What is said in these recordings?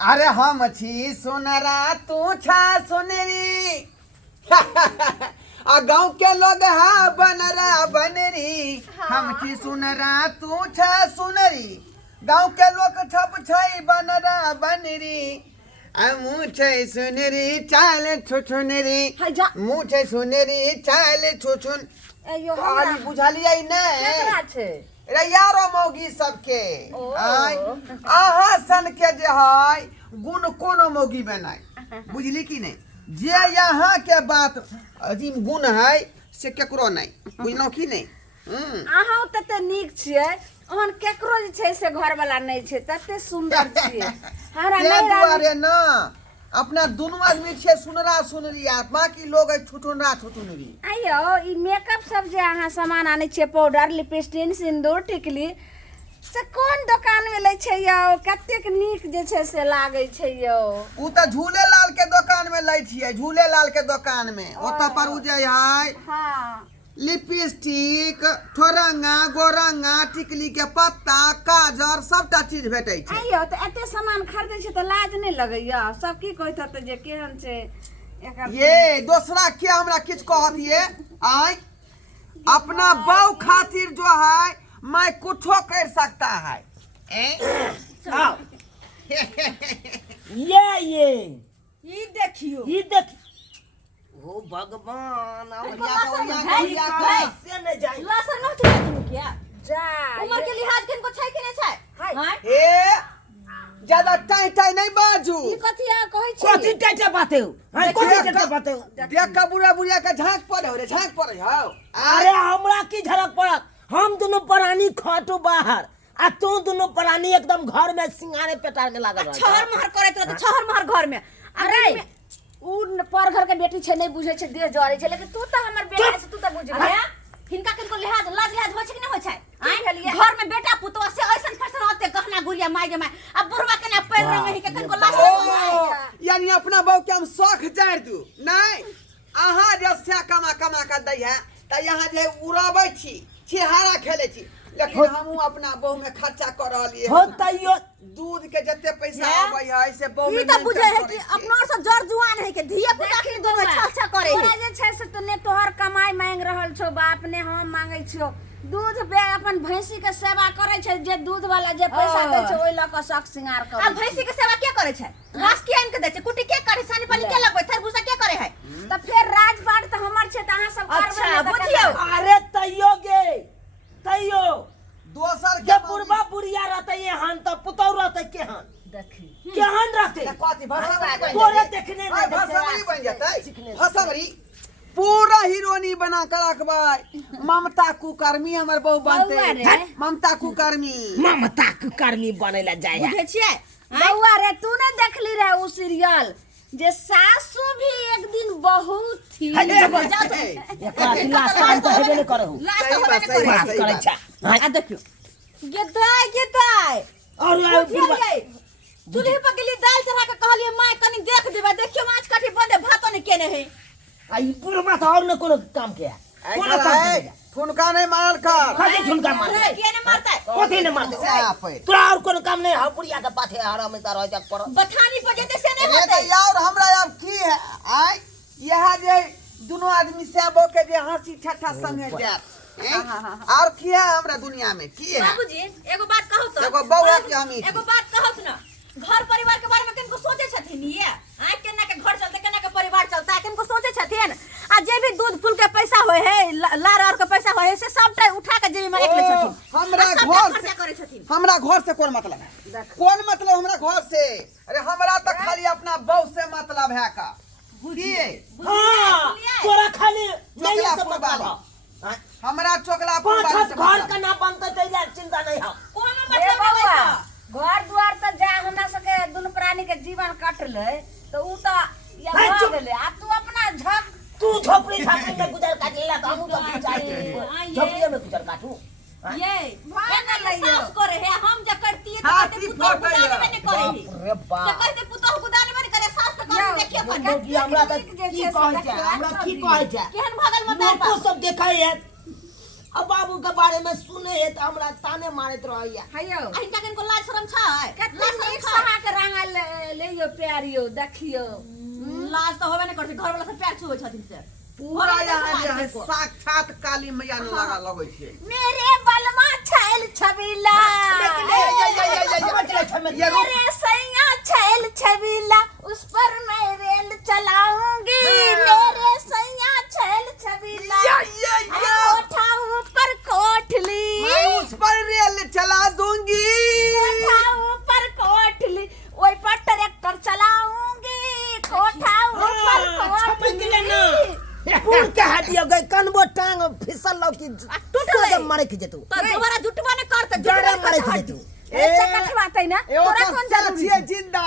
अरे हम छी सुनरा तू छा सुनरी आ गाँव के लोग है बनरा बनरी। हम छी सुनरा तू छा सुनरी गाँव के लोग छप छै बनरा बनरी। मुँह छै सुनरी चाल छुछुनरी मुँह छै सुनरी चाल छुछुन बुझलियै ने रे यारो मौगी सबके अहाँ सन के जे है गुण कोनो मौगी बनाई बुझली कि नहीं। जे यहाँ के बात अजीम गुण है से केकरो नहीं बुझलो कि नहीं। अहाँ तते नीक छियै ओहन केकरो जे छै से घर वाला नहीं छै तते सुंदर छियै हमरा नहीं दुआरे ना अपना दोनों आदमी छे सुनरा सुनरी आ बाकी लोग है छुटुनरा छुटुनरी। आयो ई मेकअप सब जे अहाँ सामान आने छे पाउडर लिपस्टिक सिंदूर टिकली से कोन दुकान में ले छे यो कतेक नीक जे छे से लागे छे यो। उ त झूले लाल के दुकान में लै छियै झूले लाल के दुकान में ओत पर उ जे है हां लिपस्टिक ठोरंगा गोरंगा टिकली के पत्ता काजर सबटा चीज भेटै छै। आयो त एते सामान खरीदै छै त लाज नहीं लगैया सब की कहत त जे केहन छै एकर ये दूसरा के हमरा किछ कहत ये आई अपना बहू खातिर जो है मैं कुछो कर सकता है ये देखियो ये देख ओ भगवान कैसे न जाई लासर न छै तुम क्या जा उम्र के लिहाज किन को छै कि नहीं छै हां ए ज्यादा टाई टाई नहीं बाजू ई कथिया कहै छी कथि टाटा बाते हो हां कथि टाटा बाते हो देख का बुढ़ा बुढ़िया का झांक पड़े हो रे झांक पड़े हो। अरे हमरा की झलक पड़त हम दोनों प्राणी खाटू बाहर आ तू दोनों प्राणी एकदम घर में सिंगारे पेटार में लागल छहर महर करैत रह छहर महर घर में अरे उ पर घर के बेटी छै नहीं बुझै छै देह जरे छै लेकिन तू त हमर बेटा से तू त बुझबे हिनका किनको लिहाज लाज लिहाज होय छै कि नहीं होय छै घर में बेटा पुतवा से ऐसन फैशन होते गहना गुड़िया माय के माय अब बुढ़वा के ना पैर रंग ही के किनको लाज यानी अपना बहू के हम शौक जाड़ दू नहीं अहाँ जे से कमा कमा के दै है त यहाँ जे उड़ाबै छी छिहारा खेले छी लेकिन हमहू अपना बहू में खर्चा कर रहलिए हो तइयो दूध के जते पैसा आबै है से बहू में ई त बुझे है कि अपना से जर जुआन है के धिया पुता के दोनों छलछा करे है जे छै से तने तोहर कमाई मांग रहल छो बाप ने हम मांगे छियो दूध बे अपन भैंसी के सेवा करे छै जे दूध वाला जे पैसा दे छै ओइ ल क शौक सिंगार करे अब भैंसी के सेवा के करे छै घास के आन के दे छै कुटी के करे सानी पानी के लगबै थर भूसा के करे है त फिर राजपाट त हमर छै त अहाँ सब करबै अच्छा बुझियो अरे तइयो गे तइयो दोसर के बुढ़वा बुढ़िया रहते ये हन त पुतौ रहते केहन देखी केहन रहते कथि भाषा तोरे देखने नहीं भाषावरी बन जतै भाषावरी पूरा हीरोनी बना कर रखबै ममता कुकर्मी हमर बहू बनते ममता कुकर्मी ममता कुकर्मी बनेला जाय बुझे छियै बउआ रे तू ने देखली रे उ सीरियल जे सासू भी एक दिन बहू थी लास्ट टाइम तो हेबे न करहु लास्ट होबे ने करे बात करे छा आ देखियो गेताय और चूल्हे पर गेली दाल चढ़ा के कहलिए माय कनी देख देबे देखियो माछ काठी बंदे भातो ने केने है आई बुढ़वा तो और न कोनो काम के कोनो काम के ठुनका नहीं मार कर खाली ठुनका मार केने मारता है ओथे न मारते तोरा और कोनो काम नहीं है बुढ़िया के पाथे हरा में रह जा पर बथानी पर जेते से नहीं ये होते तो यार हमरा अब की है आय यह जे दोनों आदमी से बो के जे हंसी ठट्ठा संगे जात और की है हमरा दुनिया में की है बाबूजी एगो बात कहू तो एगो बउआ के हम एगो बात कहू ना घर परिवार के बारे में किनको सोचे छथिन ये आ केना के घर चलते केना के परिवार चलता है किनको सोचे छथिन आ जे भी दूध फूल के पैसा होय है लार और के पैसा होय है से सबटा उठा के जेबी में रख ले छथिन हमरा घर करे छथिन हमरा घर से कौन मतलब है कौन मतलब हमरा घर से अरे हमरा तो खाली अपना बहू से मतलब है का बुझिए हां तोरा खाली नहीं चोकला सब पुरबाली हमरा चोकला पांच पुरबाली घर का ना बनते तैयार चिंता नहीं है कोनो ए मतलब नहीं बउआ वैसा घर द्वार त जा हमरा सके दुनु प्राणी के जीवन कटले तो उ त या है, हो चुप। गेले आ तू अपना झक तू झोपड़ी छापड़ी में गुजर काट लेला तो हम तो चाहिए झोपड़ी में गुजर काटू ये भाग एना लइयो। सास करे है हम जे करती है तो हाथी कहते पुतोह फोड़ गुदाने दैया। में नहीं करे है अरे तो बाप कहते पुतोह गुदाने में नहीं करे सास तो या, कर देखिए पर मोगी हमरा त की कहै छै हमरा की कहै छै केहन भागल मत लोग सब देखै है अब बाबू के बारे में सुने है तो हमरा ताने मारत रहैया हयो आ इनका किनको लाज शरम छै कते नीक सहा के रंगल प्यारियो प्यारियो देखियो लाज तो होबे नहीं करते घर वाला से प्यार छुए छथिन से पूरा यहाँ जे है साक्षात काली मैया न लगा लगै छै। मेरे बलमा छैल छबीला मेरे सैया छैल छबीला उस पर मैं रेल चलाऊंगी मेरे सैया छैल छबीला कोठा ऊपर कोठली मैं उस पर रेल चला दूंगी। कोठा ऊपर कोठली ओई पर ट्रैक्टर चलाऊंगी कोठा ऊपर कोठली पुल के हटियो गए कनबो टांग फिसल लो कि टूटले मारे खींचे तू तो दोबारा जुटवा नहीं करते डरे मारे खींचे तू ए चक्कर बातै ना तोरा कौन जरूरी छिए जिंदा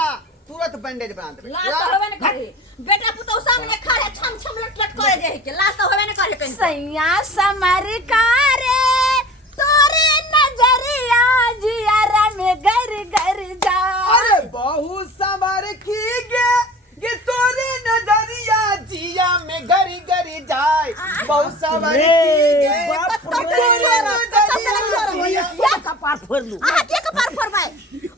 तुरंत बैंडेज बना देबे। लाज तो होबे नहीं करे बेटा पुतौ सामने खड़े छम छम लट लट करे जे के लाज तो होबे नहीं करे कहीं सैया समर कारे तोरे नजरिया जियारा में घर घर जा अरे बहुत समर की गे तोरे नजरिया जिया में गरी गरी जाए बहुत समर की गे क्या कपार फोड़ लू आहा के कपार फोड़बाय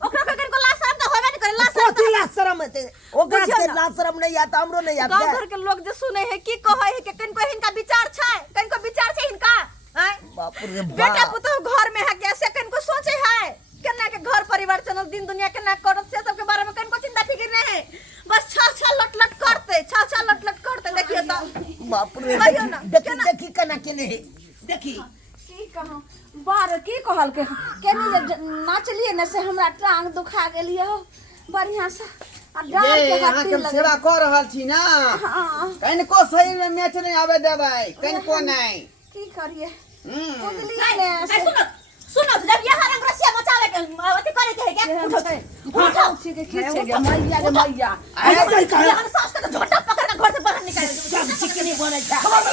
ओकरा ककन को लाज शरम तो होबे नहीं करे लाज कोती लाज शरम है ओकरा से लाज शरम नहीं आता हमरो नहीं आता गांव घर के लोग जो सुने है की कहे है कि कनको हिनका विचार छै कनको विचार छै हिनका हैं बाप रे बेटा बाप पुतौ घर में है कैसे कनको सोचे है केना के घर परिवार चलल दिन दुनिया केना करत से सब के बारे में कनको चिंता फिक्र नहीं है बस छा लट लट करते छा लट लट करते देखिए तो बाप रे कहियो ना, देखी देखी केना केने है देखी की कहूं बार की कहल के केनी जे नाचलिए न से हमरा टांग दुखा गेलिए हो बढ़िया से आ डाल ये के यहाँ हट्टी के लगे सेवा कर रहल छी ना हां कनको सही में मैच नहीं आवे देबै कनको नहीं। की करिए हम्म बुझलिए ने नहीं सुनो सुनो जब यहाँ रंग रसिया मचावे के अथी करे के है क्या उठो उठा उठी के खींचे गे मैया गे मैया ऐसे ही कहे यहाँ सास के झोटा पकड़ के घर से बाहर निकाल दे सब चिकनी बने था खबरदार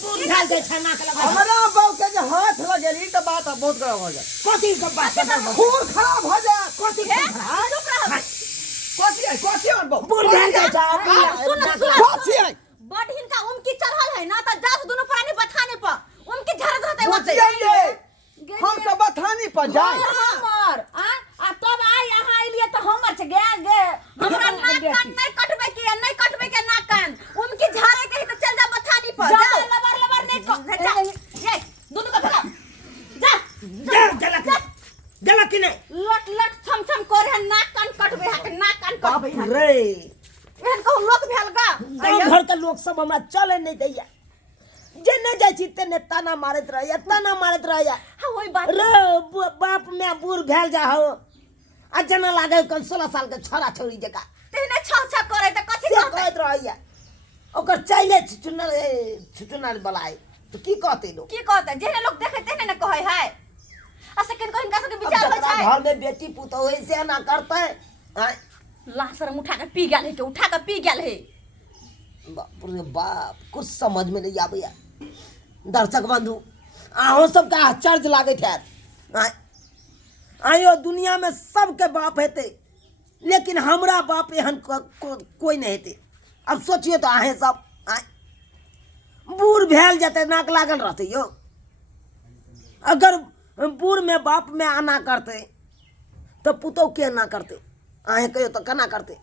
दूर ढाल दे छना के लगा हमरा बाऊ के जे हाथ लगेली त बात बहुत खराब हो जाए। कोती के बात खून खराब हो जाए। कोती है चुप रहो कोची और बाऊ बुल ढाल दे छा सुनो कोची है बड हिनका उनकी चढ़ल है ना त जास दोनों प्राणी बथाने पर उनकी झरत रहते कोची है ये हम सब बथानी पर जाए हमर आ तब आ यहाँ आइलिए तो हमर छ गे गे हमरा नाक कान नहीं कटबे के नाक कान उनकी झारे के ही तो चल जा बथानी पर जा। जा लबर नहीं ये दोनों का भला जा जला कि नहीं लट लट छम छम करे नाक कान कटबे है नाक कान बाप कटबे है रे एहन कहू लोक भेल गा गांव घर के लोग सब हमरा चले नहीं दैया जेने जाय छी तेने ताना मारत रहया हां वही बात रे बाप में बूढ़ भेल जा हो आ जना लागे कौन 16 साल के छोरा छोरी जका तेने छ करे त कथि से करते कहत रहया ओकर चाइले छुटुनर बलाए तो की कहते लोग की कहते जेने लोग देखे तेने न कहे है आ सेकंड को हिनका सबके अब विचार होय जकरा छै घर में बेटी पुतो होय से ना करते हैं लाशरम उठा के पी गेल है के उठा के पी गेल है बाप रे बाप कुछ समझ में नहीं आबैया दर्शक बंधु अहों सबका आश्चर्य लागत है आयो दुनिया में सबके बाप हेते लेकिन हमरा बाप एहन कोई नहीं हेते। अब सोचियो तो आहे सब बूढ़ भेल जते नाक लागल रहते यो अगर बूढ़ में बाप में आना करते तो पुतो के ना करते आहे कहियो तो केना करते।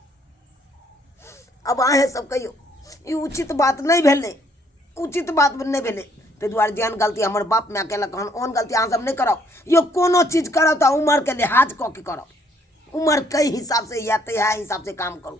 अब आहे सब कहियो ई उचित बात नहीं भेले उचित बात नहीं भेले ते दुआरे जेहन गलती हमर बाप में केलक हन ओहन गलती अहाँ सब नहीं करब। यो कोनो चीज करब तो उम्र के लिहाज कऽ के करब उम्र के हिसाब से या हिसाब से काम करू।